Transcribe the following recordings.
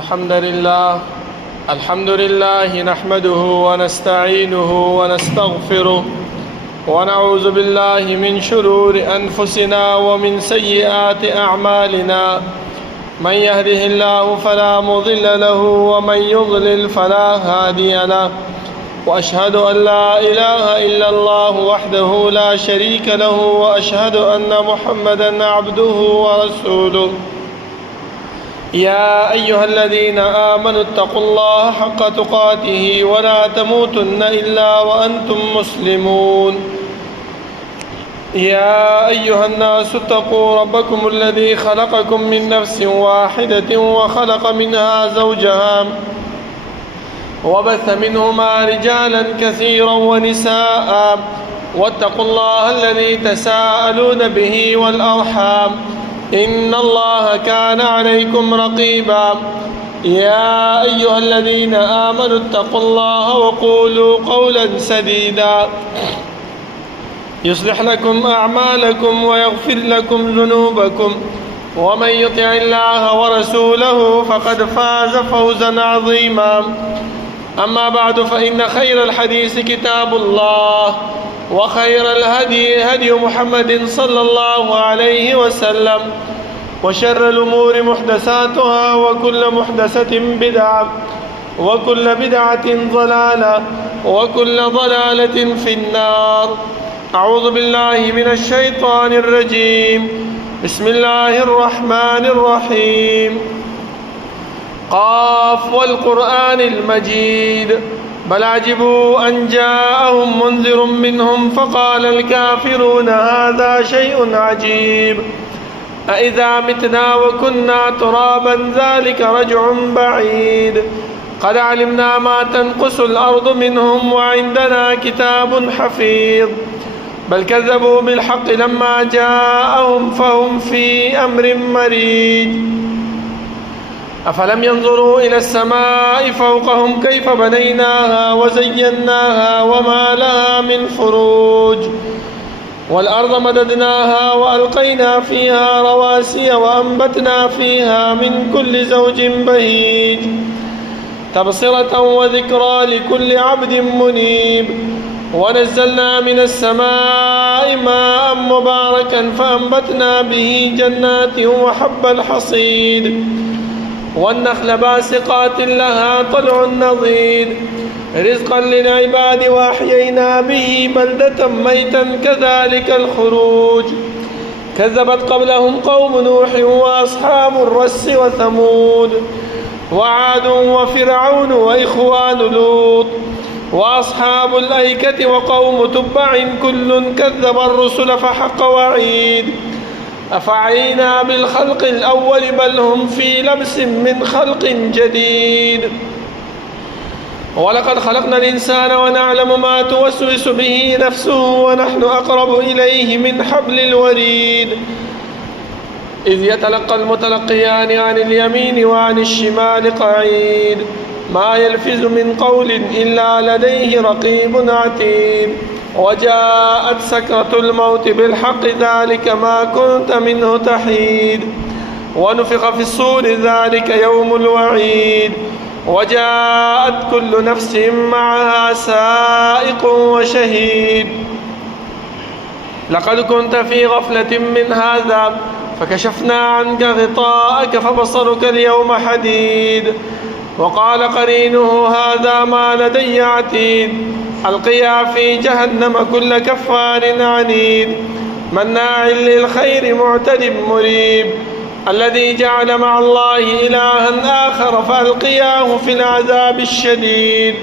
الحمد لله نحمده ونستعينه ونستغفره ونعوذ بالله من شرور أنفسنا ومن سيئات أعمالنا. من يهده الله فلا مضل له ومن يضلل فلا هادي له، وأشهد أن لا إله إلا الله وحده لا شريك له، وأشهد أن محمدًا عبده ورسوله. يا أيها الذين آمنوا اتقوا الله حق تقاته ولا تموتن إلا وأنتم مسلمون. يا أيها الناس اتقوا ربكم الذي خلقكم من نفس واحدة وخلق منها زوجها وبث منهما رجالا كثيرا ونساء، واتقوا الله الذي تساءلون به والأرحام، إن الله كان عليكم رقيبا. يا أيها الذين آمنوا اتقوا الله وقولوا قولا سديدا يصلح لكم أعمالكم ويغفر لكم ذنوبكم، ومن يطع الله ورسوله فقد فاز فوزا عظيما. أما بعد، فإن خير الحديث كتاب الله، وخير الهدي هدي محمد صلى الله عليه وسلم، وشر الأمور محدثاتها، وكل محدثة بدعة، وكل بدعة ضلالة، وكل ضلالة في النار. أعوذ بالله من الشيطان الرجيم. بسم الله الرحمن الرحيم. قاف والقرآن المجيد، بل عجبوا أن جاءهم منذر منهم فقال الكافرون هذا شيء عجيب. أإذا متنا وكنا ترابا ذلك رجع بعيد. قد علمنا ما تنقص الأرض منهم وعندنا كتاب حفيظ. بل كذبوا بالحق لما جاءهم فهم في أمر مريج. أفلم ينظروا إلى السماء فوقهم كيف بنيناها وزيناها وما لها من فروج. والأرض مددناها وألقينا فيها رواسي وأنبتنا فيها من كل زوج بهيج، تبصرة وذكرى لكل عبد منيب. ونزلنا من السماء ماء مباركا فأنبتنا به جنات وحب الحصيد، والنخل باسقات لها طلع نضيد، رزقا للعباد، وأحيينا به بلدة ميتا كذلك الخروج. كذبت قبلهم قوم نوح وأصحاب الرس وثمود وعاد وفرعون وإخوان لوط وأصحاب الأيكة وقوم تبع كل كذب الرسل فحق وعيد. أفعينا بالخلق الأول بل هم في لبس من خلق جديد. ولقد خلقنا الإنسان ونعلم ما توسوس به نفسه ونحن أقرب إليه من حبل الوريد. إذ يتلقى المتلقيان عن اليمين وعن الشمال قعيد. ما يلفظ من قول إلا لديه رقيب عتيد. وجاءت سكرة الموت بالحق ذلك ما كنت منه تحيد. ونفخ في الصور ذلك يوم الوعيد. وجاءت كل نفس معها سائق وشهيد. لقد كنت في غفلة من هذا فكشفنا عنك غطاءك فبصرك اليوم حديد. وقال قرينه هذا ما لدي عتيد. ألقيا في جهنم كل كفار عنيد مناع للخير معتد مريب. الذي جعل مع الله إلها آخر فألقياه في العذاب الشديد.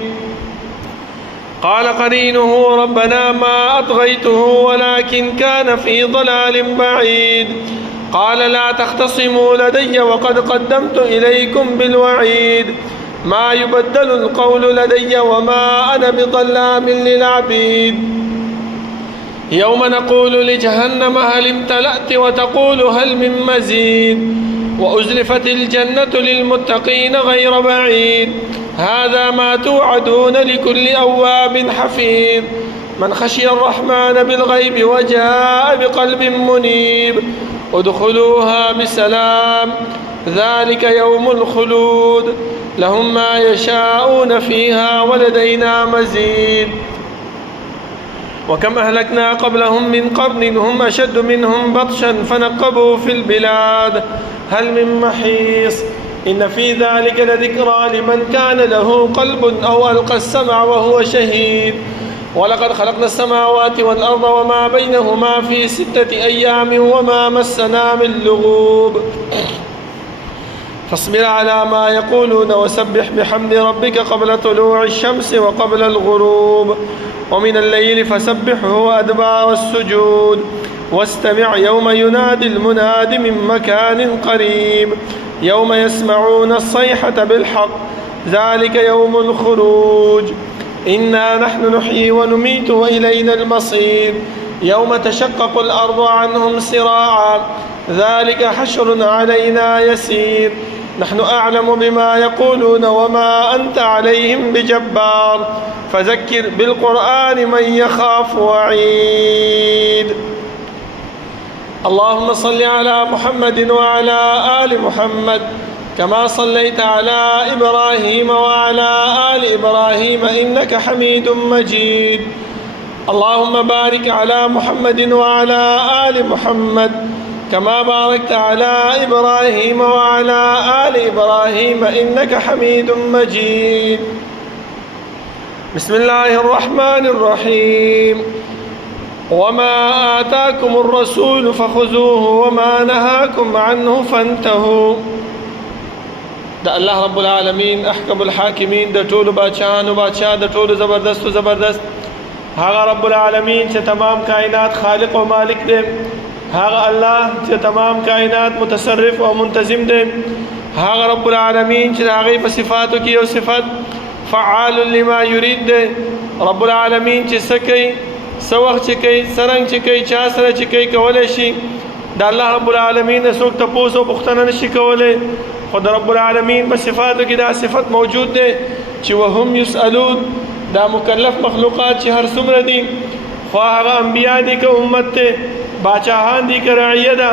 قال قرينه ربنا ما أطغيته ولكن كان في ضلال بعيد. قال لا تختصموا لدي وقد قدمت إليكم بالوعيد. ما يبدل القول لدي وما أنا بظلام للعبيد. يوم نقول لجهنم هل امتلأت وتقول هل من مزيد. وأزلفت الجنة للمتقين غير بعيد. هذا ما توعدون لكل أواب حفيظ. من خشي الرحمن بالغيب وجاء بقلب منيب. ادخلوها بسلام ذلك يوم الخلود لهم ما يشاءون فيها ولدينا مزيد وكم أهلكنا قبلهم من قرن هم أشد منهم بطشا فنقبوا في البلاد هل من محيص إن في ذلك لذكرى لمن كان له قلب أو ألقى السمع وهو شهيد ولقد خلقنا السماوات والأرض وما بينهما في 6 أيام وما مسنا من لغوب فاصبر على ما يقولون وسبح بحمد ربك قبل طلوع الشمس وقبل الغروب ومن الليل فسبحه وأدبار السجود واستمع يوم ينادي المناد من مكان قريب يوم يسمعون الصيحة بالحق ذلك يوم الخروج إنا نحن نحيي ونميت وإلينا المصير يوم تشقق الأرض عنهم سراعا ذلك حشر علينا يسير نحن أعلم بما يقولون وما أنت عليهم بجبار فذكر بالقرآن من يخاف وعيد اللهم صل على محمد وعلى آل محمد كما صليت على إبراهيم وعلى آل إبراهيم إنك حميد مجيد اللهم بارك على محمد وعلى آل محمد كما باركت على إبراهيم وعلى آل إبراهيم إنك حميد مجيد بسم الله الرحمن الرحيم وما آتاكم الرسول فخذوه وما نهاكم عنه فانتهوا دا الله رب العالمين أحكم الحاكمين دا طول بادشاهانو بادشاه دا طول زبردست و زبردست هاغا رب العالمين چه تمام کائنات خالق و مالک دے هاغا الله چه تمام کائنات متصرف و منتظم دے هاغا رب العالمین چه هاغی پا صفاتو کی او صفات فعال لما يريد دے رب العالمین چه سکی سوخ چه کئی سرنگ چه کئی چاسر چه کئی کولے شی دا اللہ رب العالمین سوک تپوس و پختنا نشی کولے خود رب العالمین پا صفاتو کی دا صفت موجود دے چه وهم يسألون دا مکلف مخلوقات چه هر سمر دی خواہ انبیاء دی که امت تے باچاہان دی که رعیہ دا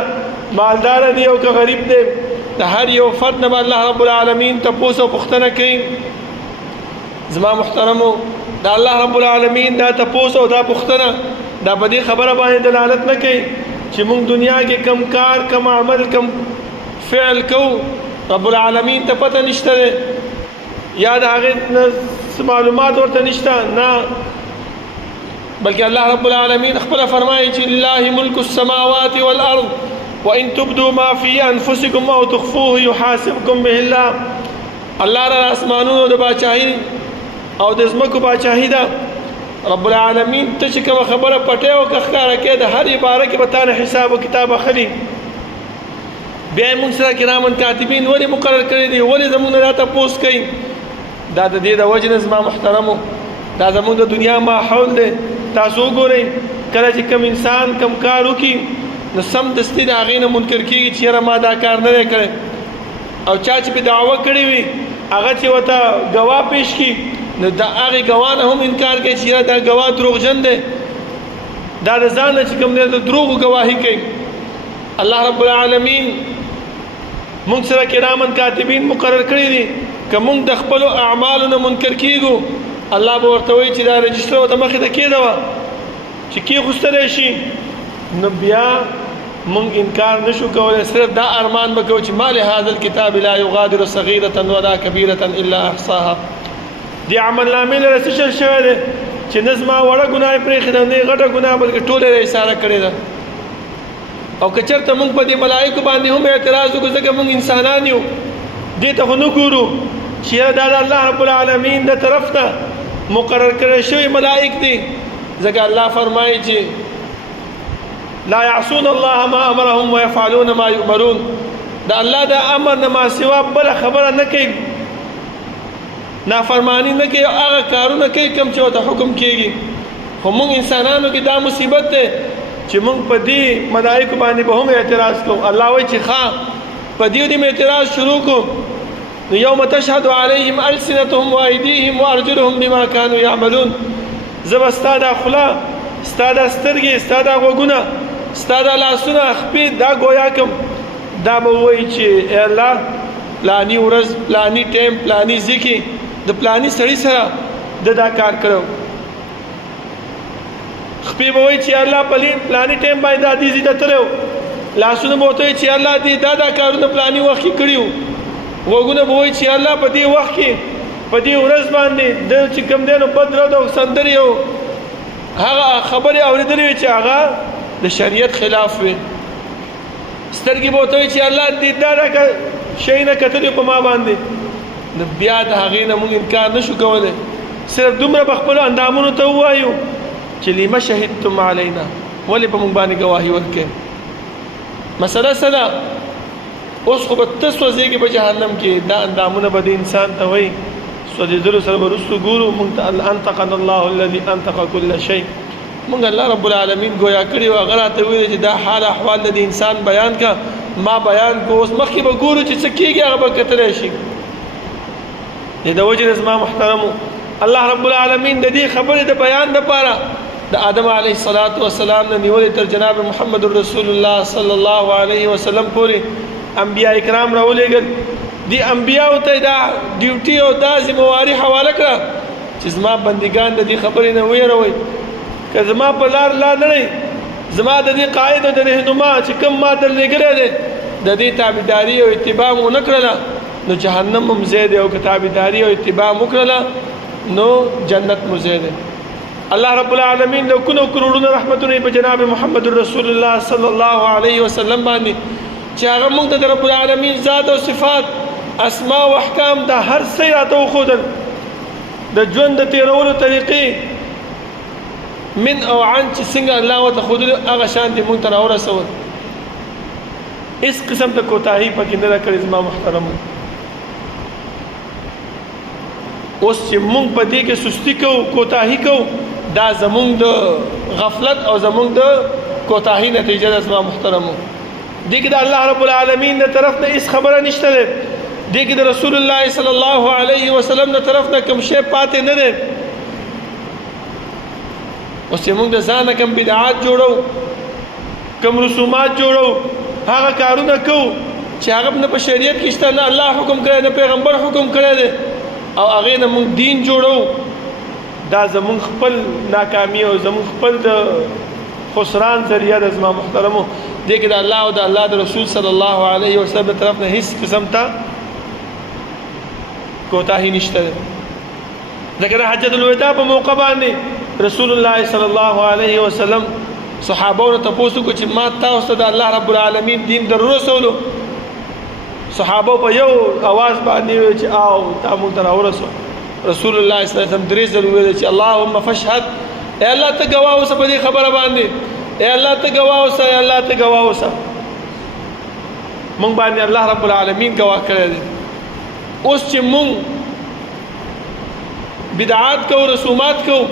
مالدار دی او که غریب دے دا ہر یو فرد نبا اللہ رب العالمین تپوس و پختنا کئی زما محترمو دا اللہ رب العالمین دا تپوس و دا پختنا دا بدی خبر بانے دلالت نہ کئی چی منگ دنیا کے کم کار کم عمل کم فعل کو رب العالمین تا پتہ نشتا دے یاد آغیت معلومات ورطا نشتا نا بلکہ اللہ رب العالمین اخبر فرمائے چی للہ ملک السماوات والارض وَإِن تُبْدُوا مَا فِي أَنفُسِكُمْ أَوْ تُخْفُوهُ يُحَاسِبْكُمْ بِهِ اللَّهُ اللہ را آسمانونو دا باچاہی او دزمکو باچاہی دا رب العالمین تشکم خبر پٹے و کخکارا کے دا ہر عبارہ کے بتانا حساب و کتاب خلی بیائی منصرہ کرامن کاتبین ولی مقرر کردی دی ولی زمون دا تپوس کئی دا دا دی دا وجن ازما محترمو دا زمون دا دنیا ماحول دے تاسو گو رئی کلا چی کم انسان کم کارو کی نو سم دستی دا آغین منکر کی چی یرا ما دا کار نرے کرے او چاچ پی دعوی کری وی آغا چی وطا گواہ پیش کی نو دا آغی گواہ ہم انکار کے چی یرا دا گواہ دروغ جن دے دا دا زان چی کم دے دا دروغ گواہی کئی اللہ رب العالمین منصر کرامن کاتبین مقرر کری دی کہ منگ دخپلو اعمالو منکر کیگو اللہ بورتوی چی دا رجسٹر و دا مخی دا کی دوا چی کی خستر شی نو بیا منگ انکار نشو کولے صرف دا ارمان بکو چی ما لهذا الكتاب لا يغادر صغيرة ولا كبيرة الا احصاها دی عمل نامی لرسشل شوئے دے چی نظمہ وڑا گناہ پریخی دا نہیں غٹا گناہ بلکہ ٹولے رہی سارا کرے دا او کچرتا منگ پا دی ملائکو باندی ہم اعتراض کو زکر منگ انسانانیو دیتا خو نگورو چی دا اللہ رب العالمین دا طرف تا مقرر کرے شوئی ملائک دی زکر اللہ فرمائی چی لا يعصون الله ما امرهم ويفعلون ما يؤمرون دا اللہ دا امر نما سوا بلا خبر نکی نافرمانی نکی آغا کارو نکی کم چوتا حکم کیگی خو منگ انسانانو کی دا مصیبت دے چی منگ پا دی ملائکو بانی با ہم اعتراض کو اللہ وی چی خواہ پا دیو دی میں اعتراض شروع کو یوم تشہد علیہم السنتهم و ایدیہم و ارجلهم بما كانوا يعملون زب استادا خلا استادا سترگی استادا غوگونا استادا لاسونا اخپید دا گویا کم دا به وایي چې ای الله پلاني ورځ پلاني ټایم پلاني ځای کې د پلاني سړي سره دا کار کړو. خپې به وایي چې الله پلاني ټایم باندې دا دې ځای ته تللی و. لاسونه به ورته وایي چې الله دې دا کارونه پلاني وخت کې کړي وو. غوږونه به وایي چې الله په دې وخت کې په دې ورځ باندې د چې کوم دی نو بد رد او سندرې او هغه خبرې اورېدلې وي چې هغه د شریعت خلاف وي. سترګې به ورته وایي چې الله دې دا شی نه کتلی په ما باندې. نو بیا د هغې نه موږ انکار نه شو کولی. صرف دومره به خپلو اندامونو ته ووایو چې لم شهدتم علینا، ولې په موږ باندې ګواهي ورکوې؟ مسله څه ده؟ اوس خو به ته سوځېږې په جهنم کې. دا اندامونه به د انسان ته وایي سوځېدلو سره به وروستو ګورو موږ ته انطقنا الله الذي انطق كل شيء. موږ الله رب العالمین ګویا کړي او هغه راته ویلي چې دا حال احوال د انسان بیان کا ما بیان کو. اوس مخکې به ګورو چې څه کېږي هغه به کتلی شي. د وجې نه زما محترمو الله رب العالمین د دې خبرې د بیان دپاره د آدم علیه السلام نه نیولې تر جناب محمد رسول الله صلی الله علیه وسلم پورې انبیاء کرام راولېږل. دې انبیاءو ته دا ډیوټي او دا ذمواري حواله کړه چې زما بندګان د دې خبرې نه ویروئ. که زما په لار نه دی زما د دې قائد او د رهنما چې کوم ما در لېږلی دی د دې تابعداري او اتباع مو ونه کړله نو جهنم هم ځای دی، او که تابعداري او اتباع مو کړله نو جنت مو ځای دی. الله رب العالمین د کونو کروڑونه رحمتونه په جناب محمد رسول الله صلی الله علیه وسلم باندې چې هغه موږ ته د رب العالمین ذات او صفات اسماء او احکام د هر څه راته وښودل. د ژوند د تېرولو طریقې من او عن چې څنګه الله ورته ښودلي هغه شان دې موږ ته راورسول. هېڅ قسم د کوتاهي پکې نه ده کړې زما محترمو. اوس چې موږ په دې کې سستی کوو کوتاهي کوو دا زموږ د غفلت او زموږ د کوتاهي نتیجه ده زما محترمو. دې کې د الله رب العالمین د طرف نه هېڅ خبره نشته ده. دې کې د رسول الله صلی الله علیه وسلم د طرف نه کوم شی پاتې نه دی. اوس چې موږ د ځانه کوم بدعات جوړو کوم رسومات جوړو هغه کارونه کوو چې هغه نه په شریعت کې شته، نه الله حکم کړی نه پیغمبر حکم کړی دی، او هغې نه موږ دین جوړو. دا زموږ خپل ناکامي او زموږ خپل د خسران ذریعه ده زما محترمو. دې کې د الله او د الله د رسول صلی الله علیه وسلم د طرف نه هېڅ قسم ته کوتاهي نشته ده. ځکه د حجة الوداع په موقع باندې رسول الله صلی الله علیه وسلم صحابهونو تپوس وکړو چې ما تاسو ته د الله رب العالمین دین در رسولو. صحابه په یو اواز باندې ویل چې آو تا موږ ته راورسو. رسول الله صلی الله علیه وسلم درې ځله ویل چې اللهم فاشهد، ای الله ته ګواه اوسه په دې خبره باندې، ای الله ته ګواه اوسه، ای الله ته ګواه اوسه. موږ باندې الله رب العالمین ګواه کړی دی. اوس چې موږ بدعات کوو رسومات کوو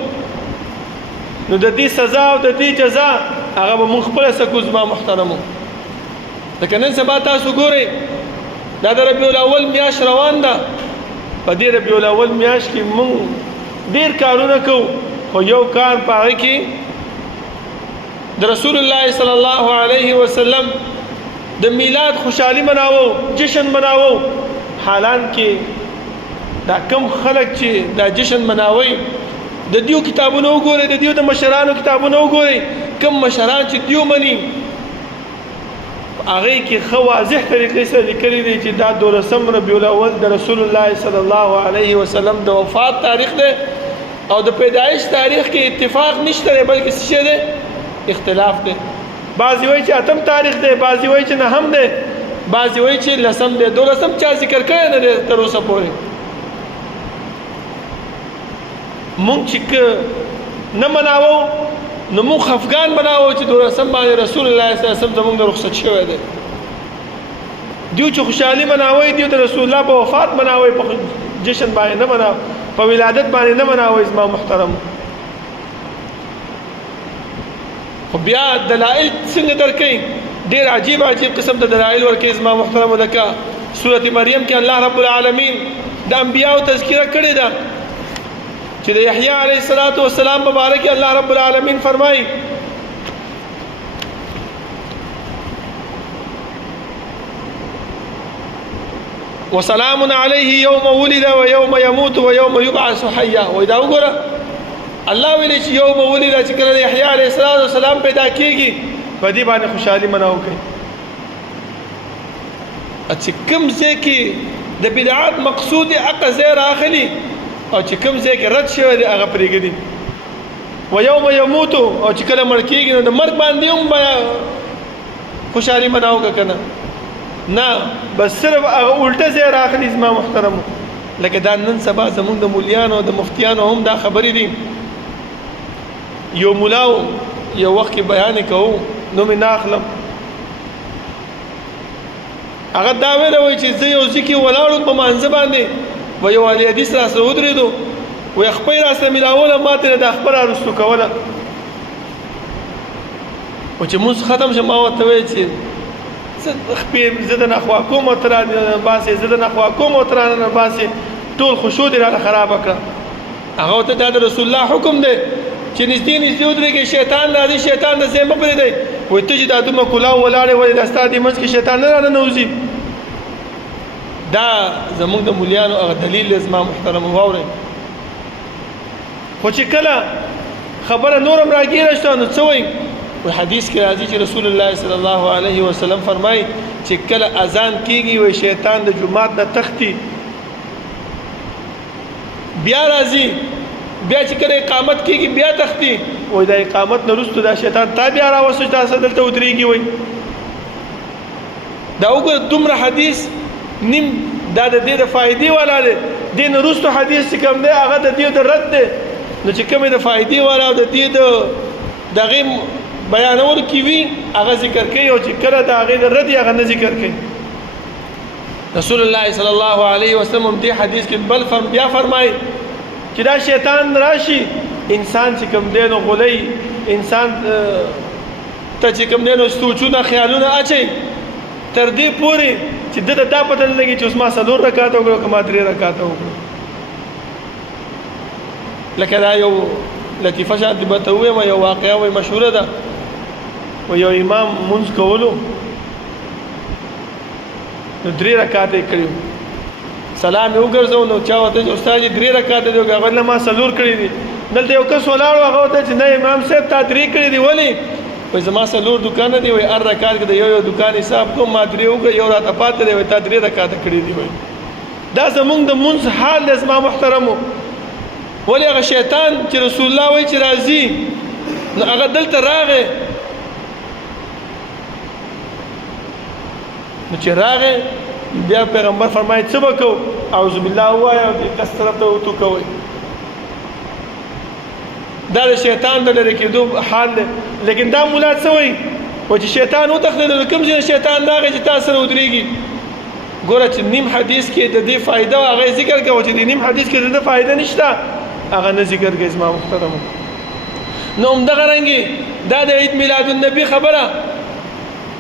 نو د دې سزا او د دې جزا هغه به موږ خپله سکو زما محترمو. لکه نن سبا تاسو ګورئ دا د ربیع الاول میاشت روان ده. په دې ربیع الاول میاشت کې موږ ډېر کارونه کوو، خو یو کار په هغې کې د رسول الله صلی الله علیه وسلم د میلاد خوشحالي مناوو، جشن مناوو. حالان کې دا کم خلک چې دا جشن مناوي د دیو کتابونه وګورئ، د دیو د مشرانو کتابونه وګورئ، کم مشران چې دیو مني هغې کې ښه واضح طریقې سره لیکلي دی چې دا 12 ربیع الاول د رسول الله صلی الله علیه وسلم د وفات تاریخ دی، او د پیدایش تاریخ کې اتفاق نشته دی بلکې څه شی دی؟ اختلاف دی. بعضې وایي چې 8 تاریخ دی، بعضې وایي چې 9 دی، بعضې وایي چې 10 دی. 12 چا ذکر کړی نه دی تر اوسه پورې. مونږ چې نه مناوو نو مونږ خفګان بناوو چې 12 باندې رسول الله صلی الله علیه وسلم زمونږ د رخصت شوی دی. دیو چې خوشحالي مناوئ دیو د رسول الله په وفات مناوئ، په جشن باندې نه مناوئ، په ولادت باندې نه مناوئ زما محترم. خو بیا دلائل څنګه درکوي؟ ډېر عجیب عجیب قسم د دلائل ورکوي زما محترمو. لکه سورة مریم کې الله رب العالمین د انبیاءو تذکره کړې ده چې د یحیی علیه السلام په باره کې الله رب العالمین فرمایي وسلام علیه یوم ولد و یوم یموت و یوم یبعث حیا. وای دا وګوره الله ویلي چې یوم ولد چې کله یحیی علیه السلام پیدا کیږي په دې باندې خوشحالي مناو کوي. چې کوم ځای کې د بدعات مقصود اقا ځای راغلي او چې کوم ځای کې رد شوی دی هغه پرېږدي. و یوم یموت او چې کله مړ کېږي نو د مرګ باندې هم خوشحالي مناو که نه نه بس صرف هغه الټه ځای راغلي. زما محترمو لکه دا نن سبا زمونږ د مولیانو او د مفتیانو هم دا خبرې دي. یو ملاو یو وخت کې بیان کوو نو مې نه اخلم هغه دا ویله وایي چې زه یو ځای کې ولاړم په مانځه باندې و یو اهل حدیث راسره ودرېدو وایي خپۍ راسره میلاوله ما ته د خپله رارستو کوله و چې مونځ ختم شو ما ورته ویل چې خپې زه د نخوا کوم ورته رانباسې زه د نخوا کوم ورته رانباسې ټول خشوع دې راله خرابه کړه. هغه ورته دا د رسول الله حکم دی چې نږدې نږدې ودرېږي شیطان راځي شیطان د ځای مه پرېږدئ. وایي ته چې دا دومره کلاو ولاړې ولې دا ستا دې منځ کې شیطان نه راننوځي. دا زمونږ د مولیانو هغه دلیل دی. زما محترمو واورئ خو چې کله خبره نورم راګیره شوه نو څه وایي حدیث کې راځي چې رسول الله صلی الله علیه وسلم فرمایي چې کله اذان کېږي وایي شیطان د جومات نه تښتي بیا راځي بیا چې کله اقامت کېږي بیا تښتي وایي دا اقامت نه وروسته دا شیطان تا بیا راوستو چې تاسو دلته ودرېږي وایي. دا وګوره دومره حدیث نیم دا د دې د فائدې والا دی. دې نه وروسته حدیث چې کوم دی هغه د دې د رد دی. نو چې کومې د فائدې والا او د دې د هغې بیانول کې وي هغه ذکر کوي او چې کله د هغې د رد هغه نه ذکر کوي. رسول الله صلی الله علیه وسلم دې حدیث کې بل بیا فرمایي چې دا شیطان راشي انسان چې کوم دی نو غلی انسان ته چې کوم دی نو سوچونه خیالونه اچوي تر دې پورې چې دته دا پته نه لګي چې اوس ما 4 رکعاته وکړو که ما 3 رکعاته وکړو. لکه دا یو لطیفه شانتې به ته ووایم یو واقعه وایي مشهوره ده و یو امام مونځ کولو نو 3 رکعاته یې کړي سلام یې وګرځو نو چا ورته چې استاد 3 رکعاته دی هغه نه ما 4 کړي دي. دلته یو کس ولاړ هغه ورته چې نه امام صاحب تا 3 کړي دي ولې وایي زما 4 دکانه دي وایي هر رکعت کې د یو دکان حساب کوم ما 3 وکړه یو راته پاتې دی وایي تا 3 رکعاته کړي دي. وایي دا زمونږ د مونځ حال دی زما محترمو. ولې هغه شیطان چې رسول الله وایي چې راځي نو هغه دلته راغی نو چې راغی بیا پیغمبر فرمایي څه به کوو اعوذ بالله ووایه او کس طرف ته وتو کوئ. دا د شیطان د لرې کېدو حال دی. لیکن دا مولا څه وایي وایي چې شیطان وتښتېدو نو کوم ځای نه شیطان راغی چې تا سره ودرېږي. ګوره چې نیم حدیث کې د دې فایده او هغه ذکر کوو چې د نیم حدیث کې د ده فایده نشته هغه نه ذکر کوي. زما محترمو نو همدغه رنګې دا د عید میلاد النبي خبره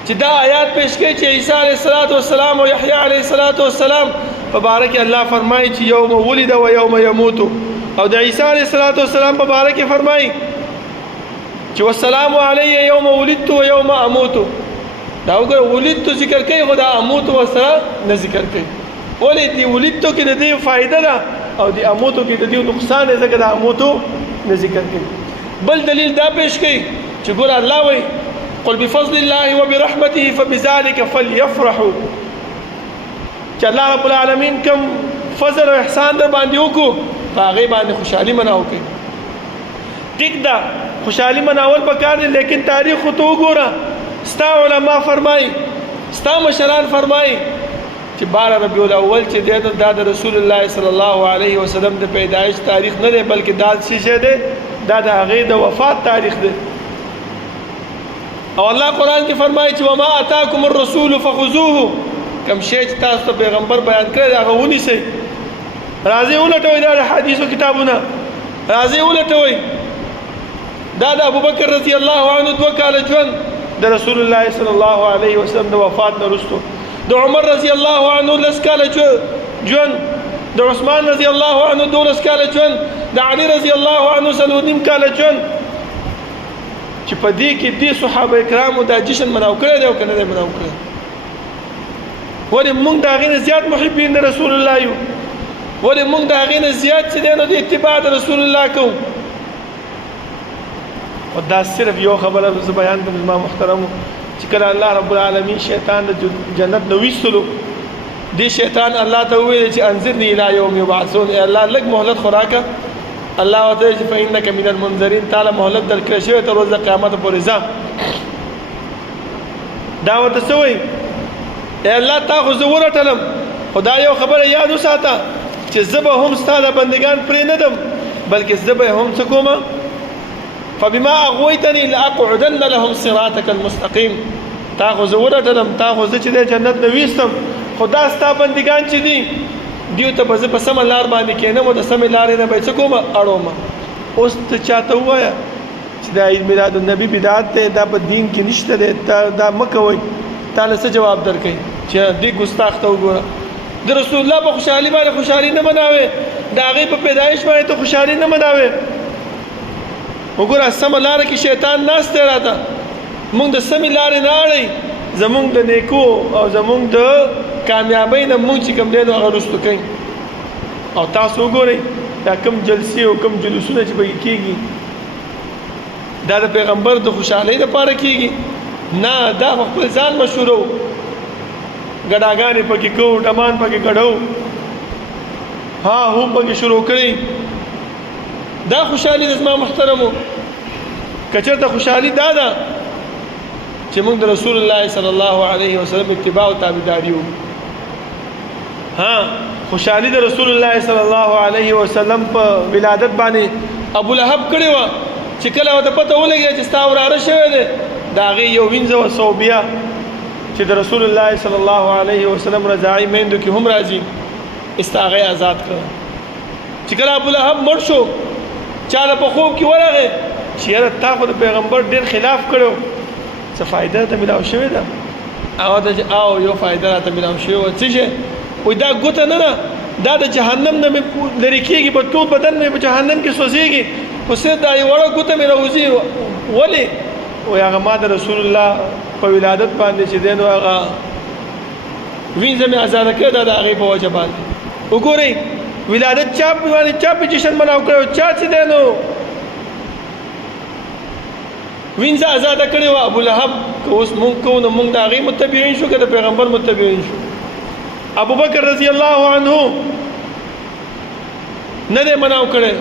چې دا آیات پیش کوي چې عیسی علیه السلام او یحیی علیه السلام په باره کې الله فرمایي چې یوم ولد و یوم یموت او د عیسی علیه السلام په باره کې فرمایي چې والسلام علی یوم ولدت و یوم اموت. دا وګوره ولدت ذکر کوي خو دا اموت ورسره نه ذکر کوي. ولې دې ولدتو کې د دې فایده ده او د اموتو کې د دې نقصان دی ځکه د اموتو نه ذکر کوي. بل دلیل دا پیش کوي چې ګوره الله وایي قل بفضل الله وبرحمته فبذلك فليفرحوا چې الله رب العالمین کوم فضل او احسان در باندې وکړو په هغې باندې خوشحالي مناو کوي. ټیک ده خوشحالي مناول پکار دی لیکن تاریخ خو ته وګوره ستا علما فرمایي ستا مشران فرمایي چې 12 ربیع الاول چې دی نو دا د رسول الله صلی الله علیه وسلم د پیدایش تاریخ نه دی بلکې دا څه شی دی دا د هغې د وفات تاریخ دی. او الله قرآن کې فرمایي چې وما اتاکم الرسول فخذوه کوم شی چې تاسو ته پیغمبر بیان کړی هغه ونیسئ. راځئ ولټوئ دا د حدیثو کتابونه راځئ ولټوئ. دا د ابوبکر رضی الله عنه 2 کاله ژوند د رسول الله صلی الله علیه وسلم د وفات نه وروسته د عمر رضی الله عنه 10 کاله ژوند د عثمان رضی الله عنه 12 کاله ژوند د علي رضی الله عنه 3.5 کاله ژوند چې په دې کې دې صحابه کرامو دا جشن مناو کړی دی او که نه دی مناو کړی. ولې موږ د هغې نه زیات محبین د رسول الله یو ولې موږ د هغې نه زیات چې دی نو د اتباع د رسول الله کوو او دا صرف یو خبره زه بیان کوم زما محترمو چې کله الله رب العالمین شیطان د جنت نه ویستلو دې شیطان الله ته وویل چې انظرني الی یوم یبعثون ای الله لږ مهلت خو راکړه الله ورته وایي چې فإنک من المنذرین تعالی مهلت درکړی شوی تر ورځې د قیامت پورې ځه دا ورته څه وایي ای الله تا خو زه ورټلم خو دا یو خبره یاد وساته چې زه به هم ستا د بندګان پرې نه دم بلکې زه به هم څه کومه فبما اغويتني لاقعدن لهم صراطك المستقيم تا خو زه ورټلم تا خو زه چې د جنت نه ویستم خو دا ستا بندګان چې دي دیو ته به زه په سمه لار باندې کښېنم او د سمې لارې نه به یې څه کومه اړومه اوس ته چاته ووایه چې دا عید میلاد النبي بدعت دی دا په دین کې نشته دی دا مه کوئ تا له څه جواب درکوي چې دې ګستاخ ته وګوره د رسول الله په خوشحالي باندې خوشحالي نه مناوې د هغې په پیدایش باندې ته خوشحالي نه مناوې وګوره سمه لاره کې شیطان ناست دی راته موږ د سمې لارې نه اړئ زمونږ د نیکو او زمونږ د کامیابۍ نه موږ چې کوم دی نو هغه رستو کوي او تاسو وګورئ دا کوم جلسې او کوم جلوسونه چې پکې کېږي دا د پیغمبر د خوشحالۍ لپاره کېږي نه دا په خپل ځان مشهورو ګډاګانې پکې کوو ډمان پکې ګډو ها هو پکې شروع کړي دا خوشحالي د زما محترمو که چېرته خوشحالي دا ده چې موږ د رسول الله صلی الله علیه وسلم اتباع او تابعداري وکړو ها خوشحالي د رسول الله صلی الله علیه وسلم په ولادت باندې ابو لهب کړې وه چې کله ورته پته ولګېده چې ستا وراره شوی دی د هغې یو وینځه وه صوبیه چې د رسول الله صلی الله علیه وسلم رضاعي میندو کې هم راځي استا هغې آزاد کړه چې کله ابو لهب مړ شو چاله په خوب کې ورغې چې یاره تا خو د پیغمبر ډېر خلاف کړی څه فایده ته ملاو شوې ده هغه ته چې او یو فایده راته ملاو شوې وه څه شی وایي دا ګوته نه ده دا د جهنم نه مې لرې کېږي په ټول بدن مې په جهنم کې سوځېږي خو صرف دا یو وړه ګوته مې راوځي ولې وایي هغه ما د رسول الله په ولادت باندې چې دی نو هغه وینځه مې ازاده کړې ده د هغې په وجه باندې وګورئ ولادت چا باندې چا په جشن مناو کړی چا چې دی نو وینځه آزاده کړې وه ابو لهب که اوس مونږ کوو نو مونږ د هغې متبعین شو که د پیغمبر متبعین شو ابو بکر رضی الله عنه نه دی مناو کړی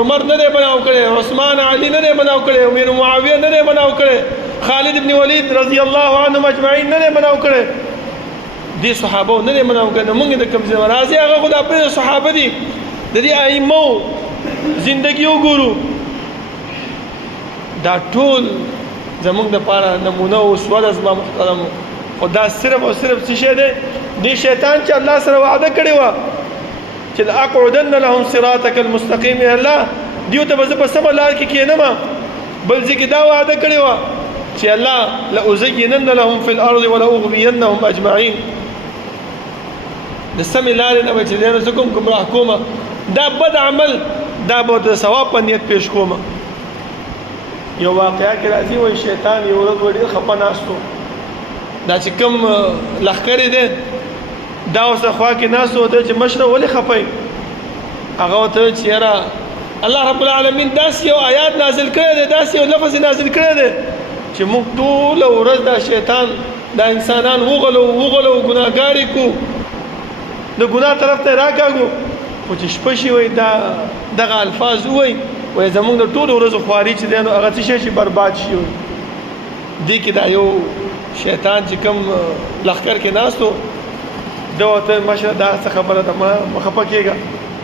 عمر نه دی مناو کړی عثمان علي نه دی مناو کړی امیر معاویه نه دی مناو کړی خالد ابن ولید رضی الله عنهم اجمعین نه دی مناو کړی دې صحابو نه دی مناو کړی نو مونږ د کوم ځای راځي هغه خو د اپرې صحابه دي د دې ائمو زندګي وګورو دا ټول زمونږ دپاره نمونه او اسوه ده زما محترمو خو دا صرف او صرف څه شی دی دې شیطان چې الله سره وعده کړې وه چې لاقعدن لهم صراطک المستقیم الله دیو ته به زه په سمه لار کې کښېنم بل ځای کې دا وعده کړې وه چې الله لازینن لهم فی الارض ولاغوینهم اجمعین د سمې لارې نه به چې دی نو زه کوم ګمراه کومه دا بد عمل دا به د ثواب په نیت پیش کومه یو واقعه کې راځي وایي شیطان یو ورځ ډېر خفه ناست و دا چې کوم لښکرې دی دا ورسره خوا کې ناست و ته چې مشره ولې خفه یې هغه ورته ویل چې یاره الله رب العالمین داسې یو آیات نازل کړی دی داسې یو لفظ نازل کړی دی چې موږ ټوله ورځ دا شیطان دا انسانان وغلو ګناهګارې کو د ګناه طرف ته یې راکاږو خو چې شپه شي وایي دغه الفاظ ووایي وایي زمونږ د ټولو ورځو خواري چې دی نو هغه څه شی برباد شي دې کې دا یو شیطان چې کوم لښکر کې ناست و ده ورته مشره دا څه خبره ده مه خفه کېږه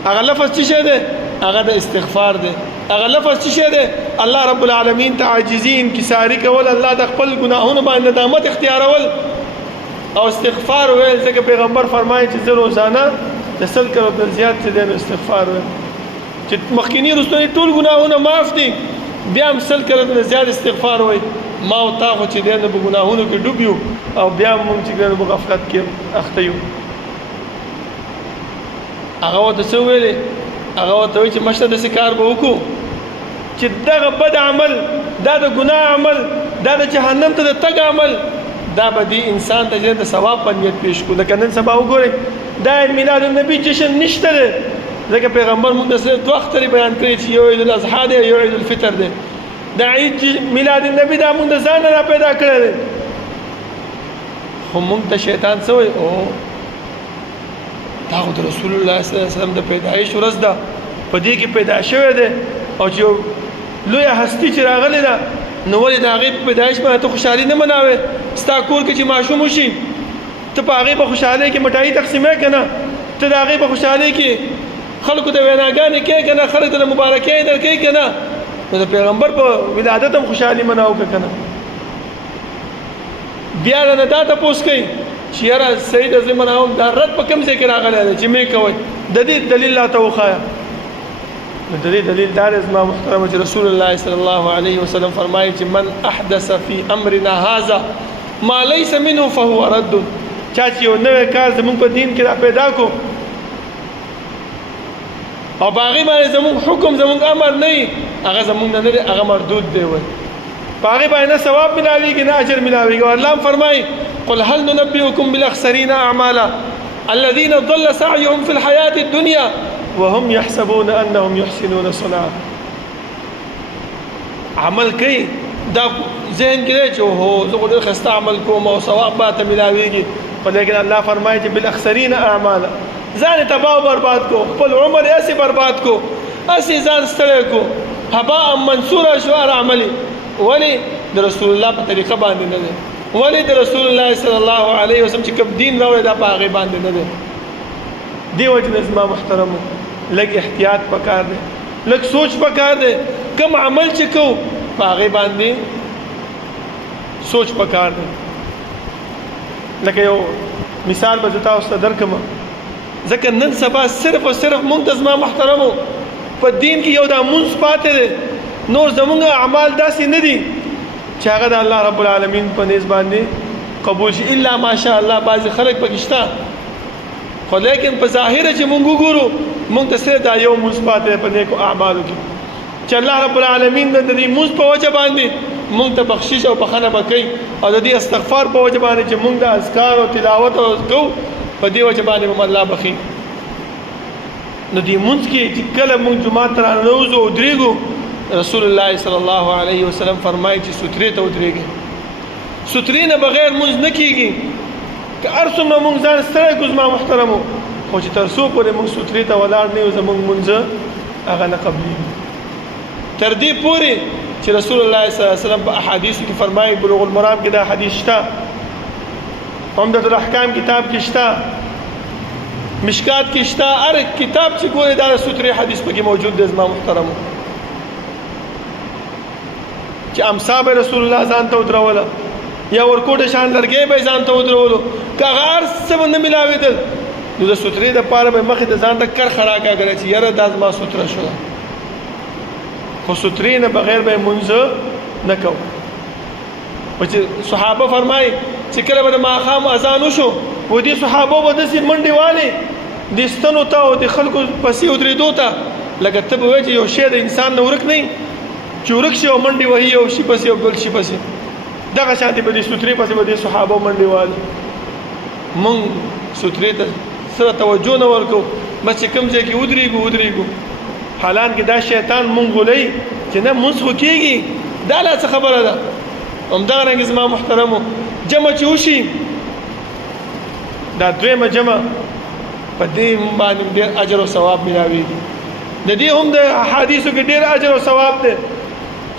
هغه لفظ څه شی دی هغه د استغفار دی هغه لفظ څه شی دی الله رب العالمین ته عاجزي انکساري کول الله د خپل ګناهونو باندې ندامت اختیارول او استغفار ویل ځکه پیغمبر فرمایي چې زه روزانه د 100 کرته زیات چې دی نو استغفار ویل چې مخکینی رستنی ټول ګناهونه معاف دي بیا هم 100 کرته زیات استغفار وایي ما او تا خو چې دی نو په ګناهونو کې ډوب یو او بیا موږ چې دی نو په غفلت کې اخته یو هغه ورته څه ویلې هغه ورته وایي چې مشته داسې کار به وکړو چې دغه بد عمل دا د ګناه عمل دا د جهنم ته د تګ عمل دا به دې انسان ته د ثواب په نیت پیش کړو. لکه نن سبا وګورئ دا میلاد النبي جشن نشته دی، ځکه پیغمبر موږ ته دوه اخترې بیان کړي چې یو عید الاضحی دی یو عید الفطر دی. دا عید میلاد النبي دا موږ د ځان را پیدا کړی دی، خو موږ ته شیطان څه وایي او دا خو د رسول الله صلی الله علیه وسلم د پیدایش ورځ ده، په دې کې پیدا شوی دی او چې لویه هستی چې راغلی ده نو ولې د هغې په پیدایش باندې ته خوشحالي نه مناوې؟ ستا کور کې چې ماشوم وشي ته په هغې په خوشحالۍ کې مټایي تقسیموې که نه؟ ته د هغې په خوشحالۍ کې خلکو ته ویناګانې کوې که نه؟ خلک ته مبارکۍ درکوې که نه؟ نو د پیغمبر په ولادت هم خوشحالي مناو که نه؟ بیا نه دا تپوس کوي چې یاره صحیح ده زه مناوم، دا رد په کوم ځای کې راغلی دی چې مې کوئ؟ د دې دلیل راته وښایه. نو د دې دلیل دا دی زما محترمه چې رسول الله صلی الله علیه وسلم فرمایي چې من احدث فی امرنا هذا ما لیس منه فهو رد. چا چې یو نوی کار زمونږ په دین کې را پیدا کو او په هغې باندې زمونږ حکم زمونږ امر نه وي هغه زمونږ نه دی، هغه مردود دی. وایي په هغې باندې نه ثواب ملاویږي نه اجر ملاویږي. او الله هم فرمایي قل هل ننبئكم بالاخسرین اعمالا الذين ضل سعيهم في الحياة الدنيا وهم يحسبون انهم يحسنون صنعا. عمل کوي دا ذهن کې دی چې هو زه خو ډېر ښایسته عمل کوم او ثواب به ته ملاویږي، خو لیکن الله فرمایي چې بالاخسرین اعمالا ځان یې تباه و برباد کو، خپل عمر یې هسې برباد کو، هسې ځان ستړی کو، هباء منصوره شو هر عملي. ولې د رسول الله په طریقه باندې نه دی، ولې د رسول الله صلی الله علیه وسلم چې کوم دین راوړی دا په هغې باندې نه دی. دې وجې نه زما محترمو لږ احتیاط پکار دی، لږ سوچ پکار دی، کوم عمل چې کوو په هغې باندې سوچ پکار دی. لکه یو مثال به زه تاسو ته درکړم، ځکه نن سبا صرف او صرف مونږ ته زما محترمو په دین کې یو دا مونځ پاتې دی، نور زمونږ اعمال داسې نه دي چې هغه د الله رب العالمین په نیز باندې قبول شي، الا ماشاء الله بعضې خلک پکې شته، خو لیکن په ظاهره چې مونږ وګورو مونږ ته صرف دا یو مونځ پاتې دی په نیکو اعمالو کې چې الله رب العالمین د دې مونځ په وجه باندې مونږ ته بخشش او بخښنه به کوي، او د دې استغفار په وجه باندې چې مونږ د اذکار او تلاوت کوو په دې وجه باندې به الله بخښي. نو دې مونځ کې چې کله مونږ جومات ته راننوځو او درېږو رسول الله صلی الله علیه وسلم فرمایي چې سترې ته ودرېږئ، سترې نه بغیر مونځ نه کېږي. که هر څومره مونږ ځان ستړی کړو زما محترمو، خو چې تر څو پورې مونږ سترې ته ولاړ نه یو زمونږ مونځ هغه نه قبلېږي. تر دې پورې چې رسول الله صلی الله علیه وسلم په احادیثو کې فرمایي، بلوغ المرام کې دا حدیث شته، عمدة الاحکام کتاب کې شته، مشکات کې شته، هر کتاب چې ګورې دا سترې حدیث پکې موجود دی زما محترمو، چې امسا به رسول الله ځان ته ودروله یا ورکوټه شان لرګی به ځان ته ودرولو، که هغه هر څه به نه ملاوېدل نو د سترې دپاره به مخې ته ځان ته کرښه راکاږله چې یاره دا زما ستره شوه، خو سترې نه بغیر به یې مونځ نه کوو. و چې صحابه فرمایي چې کله به د ماښام اذان وشو و دې صحابو به داسې منډې والې دې ستنو ته او د خلکو پسې ودرېدو ته لکه ته به وایې چې یو شی د انسان نه ورک نه وي چې ورک شي او منډې وهي یو شي پسې او بل شي پسې، دغه شانتې به دې سترې پسې به دې صحابو منډې والې. مونږ سترې ته سره توجه نه ورکوو، بس چې کوم ځای کې ودرېږو حالان کې دا شیطان مونږ غولوي چې نه مونځ خو کېږي، دا لا څه خبره ده. همدغرنګې زما محترمو جمع چې وشي دا دویمه جمع په دې باندې ډېر اجر او ثواب ملاوېږي. د دې هم د احادیثو کې ډېر اجر او ثواب دی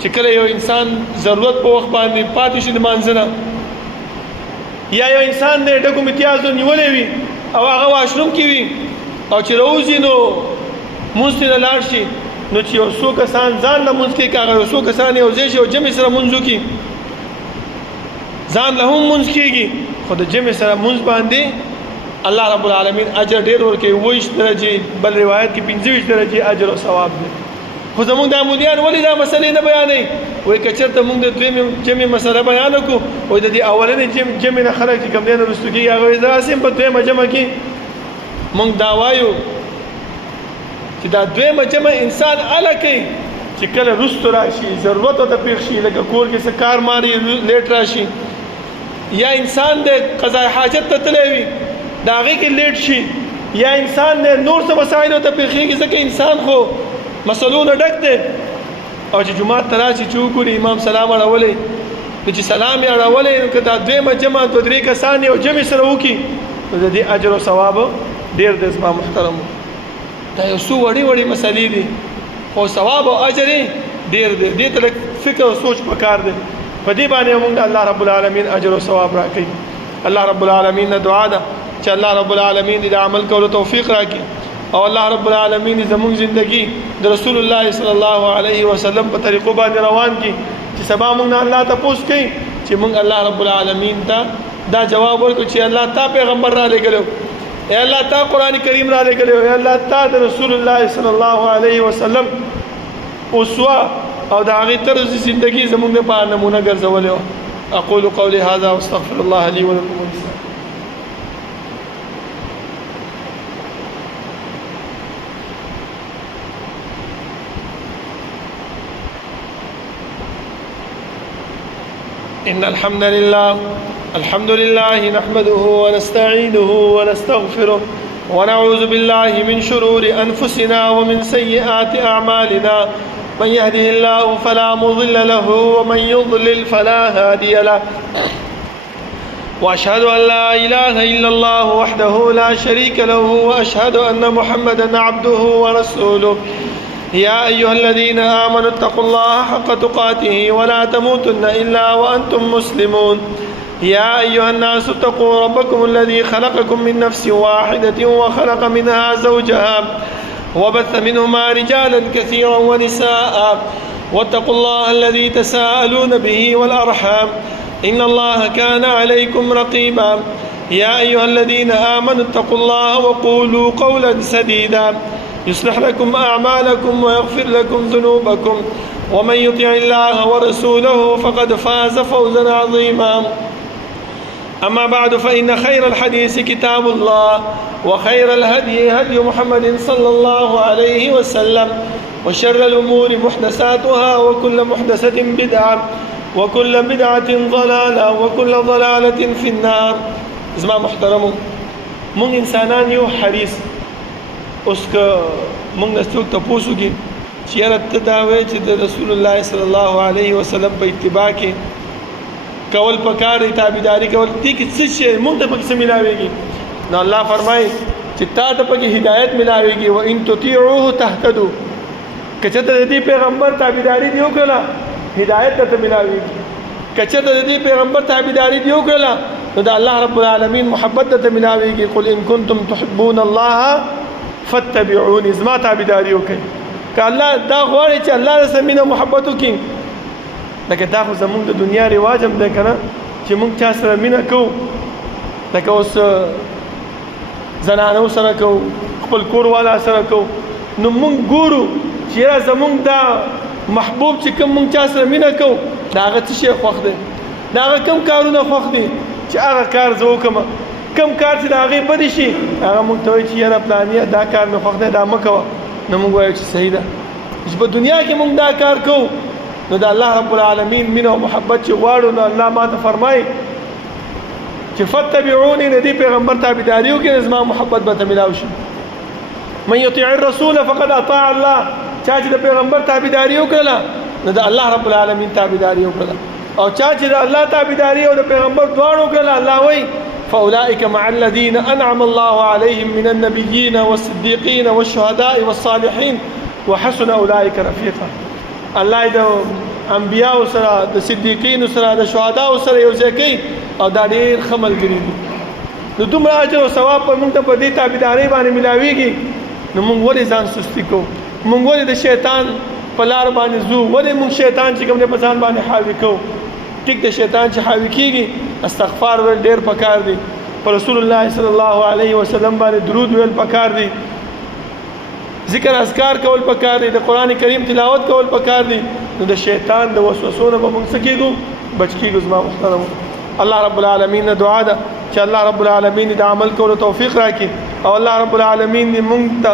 چې کله یو انسان ضرورت په وخت باندې پاتې شي د مانځه نه، یا یو انسان د ډکو امتیازو نیولی وي او هغه واشروم کې وي او چې راوځي نو مونځ ته لاړ شي، نو چې یو څو کسان ځان له مونځ کوي، که هغه یو څو کسان یو ځای شي او جمع سره مونځ وکړي ځان له هم مونځ کېږي، خو د جمع سره مونځ باندې الله رب العالمین اجر ډېر ورکوي، 20 درجې، بل روایت کې 25 درجې اجر او ثواب دی. خو زمونږ دا مودیان ولې دا مسلې نه بیانوي؟ وایي که چېرته مونږ د دویمې جمع مسله بیانه کړو وایي د دې اولنې جمع نه خلک چې کوم دی نه رستو کېږي هغه وایي داسې هم په دویمه جمع کې مونږ دا وایو چې دا دویمه جمع انسان اله کوي چې کله رستو راشي ضرورت ورته پېښ شي، لکه کور کې څه کار ماري لیټ راشي یا انسان د قضا حاجت ته تللی وي د هغې کې لیټ شي، یا انسان د نور څه مسایلو ته پېښېږي ځکه انسان خو مسلو نه ډک دی. او چې جومات ته راشي چې وګوري امام سلام اړولی، نو چې سلام یې اړولی نو که دا دویمه جمع 2-3 کسان یو جمع سره وکړي نو د دې اجر او ثواب ډېر دی. زما محترمو دا یو څو وړې وړې مسلې دي خو ثواب او اجر یې ډېر دی. دې ته لږ فکر او سوچ پکار دی. په دې باندې موږ الله رب العالمین اجر او ثواب راکړي. الله رب العالمین نه دعا ده چې الله رب العالمین دې د عمل کولو توفیق راکړي او الله رب العالمین زموږ زندگی د رسول الله صلی الله علیه وسلم په طریقو باندې روان کړي چې سبا موږ نه الله تپوس کوي چې موږ الله رب العالمین ته دا جواب ورکړو چې الله تا پیغمبر را لګلو، اے الله تا قرآن کریم را لګلو، اے الله تا د رسول الله صلی الله علیه وسلم اسوه او د هغې طرز زندگی زموږ لپاره نمونه ګرځولې. اقول قولي هذا واستغفر الله لي ولكم وللسائرين. إن الحمد لله نحمده ونستعينه ونستغفره ونعوذ بالله من شرور أنفسنا ومن سيئات أعمالنا. من يهده الله فلا مضل له ومن يضلل فلا هادي له. وأشهد أن لا إله إلا الله وحده لا شريك له وأشهد أن محمدا عبده ورسوله. يا أيها الذين آمنوا اتقوا الله حق تقاته ولا تموتن إلا وأنتم مسلمون. يا أيها الناس اتقوا ربكم الذي خلقكم من نفس واحدة وخلق منها زوجها وبث منهما رجالا كثيرا ونساء واتقوا الله الذي تساءلون به والأرحام إن الله كان عليكم رقيبا. يا أيها الذين آمنوا اتقوا الله وقولوا قولا سديدا يصلح لكم أعمالكم ويغفر لكم ذنوبكم ومن يطع الله ورسوله فقد فاز فوزا عظيما. أما بعد فإن خير الحديث كتاب الله وخير الهدي هدي محمد صلى الله عليه وسلم وشر الأمور محدثاتها وكل محدثة بدعة وكل بدعة ضلالة وكل ضلالة في النار. زما محترمو من انسانان یو حریص اوس که موږ نه څوک تپوس وکړي چې یاره ته دا وایې چې د رسول الله صلی الله علیه وسلم په اتباع کې کول پکار دی، تابعداري کول دې کې څه شی موږ ته پکې څه ملاویږي؟ نو الله فرمایي چې تا ته پکې هدایت ملاویږي. وان تطیعوه تهتدوا. که چېرته د دې پیغمبر تابعداري دې وکړله هدایت ته ملاویږي. که چېرته د دې پیغمبر تابعداري دې وکړله نو د الله رب العالمین محبت ته ملاویږي. قل ان کنتم تحبون الله فاتبعوني. زما تابعداري وکړئ. که الله دا غواړي چې الله سره مینه محبت وکړي، لکه دا خو زمونږ د دنیا رواج هم دی که نه چې مونږ چا سره مینه کوو، لکه اوس زنانو سره کوو، خپل کور والا سره کوو، نو مونږ ګورو چې یاره زمونږ دا محبوب چې کوم مونږ چا سره مینه کوو د هغه څه شی خوښ دی، د هغه کوم کارونه خوښ دي چې هغه کار زه وکړم. کم کار چې د هغې بدې شي هغه مونږ ته وایي چې یاره پلانیه دا کار مې خوښ دی دا مه کوه. نو مونږ وایو چې صحیح ده. چې په دنیا کې مونږ دا کار کوو نو د الله رب العالمین مینه او محبت چې غواړو نو الله ما ته فرمایي چې فتبعوني. د دې پیغمبر تابعداري وکړئ زما محبت به ته ملاو شي. من یطیع الرسول فقد اطاع الله. چا چې د پیغمبر تابعداري وکړله نو د الله رب العالمین تابعداري وکړله، او چا چې د الله تابعداري او د پیغمبر دواړو وکړله الله وایي فأولئك مع الذين أنعم الله عليهم من النبيين والصديقين والشهداء والصالحين وحسن أولئك رفيقا. الله د انبیاء سره د صدیقین سره د شهدا سره یو ځای کوي او دا ډېر ښه ملګري دي. نو دومره اجر او ثواب په موږ ته په دې تابعدارۍ باندې ملاویږي. نو موږ ولې ځان سستي کوو؟ موږ ولې د شیطان په لار باندې ځو؟ ولې موږ شیطان چې کوم دی په ځان باندې حاوي کوو؟ ټیک د شیطان چې حاوي کېږي استغفار ویل ډېر پکار دی، په رسول الله صلی الله علیه وسلم باندې درود ویل پکار دی، ذکر اذکار کول پکار دی، د قرآن کریم تلاوت کول پکار دی. نو د شیطان د وسوسو نه به موږ څه کېږو؟ بچ کېږو. زما محترمو الله رب العالمین نه دعا ده چې الله رب العالمین د عمل کولو توفیق راکړي او الله رب العالمین دې موږ ته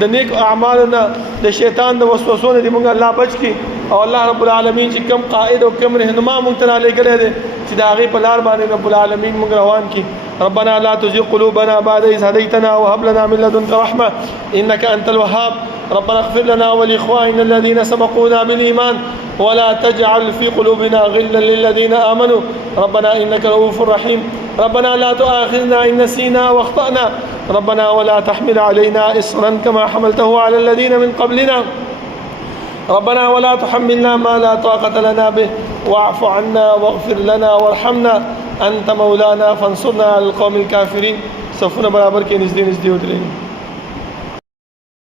د نیک اعمالو نه د شیطان د وسوسو نه دې موږ الله بچ کړي او الله رب العالمین چې کم قائد او کم رهنما موږ ته رالیږلی دی چې د هغې په لار باندې رب العالمین موږ روان کړي. ربنا لا تزغ قلوبنا بعد إذ هديتنا وهب لنا من لدنك رحمة إنك أنت الوهاب. ربنا اغفر لنا ولإخواننا الذين سبقونا بالإيمان ولا تجعل في قلوبنا غلا للذين آمنوا ربنا إنك رؤوف رحيم. ربنا لا تؤاخذنا إن نسينا واخطأنا ربنا ولا تحمل علينا إصرا كما حملته على الذين من قبلنا ربنا ولا تحملنا ما لا طاقة لنا به واعف عنا واغفر لنا وارحمنا أنت مولانا فانصرنا على القوم الكافرين. صفونه برابر کې نږدې ودرېږئ.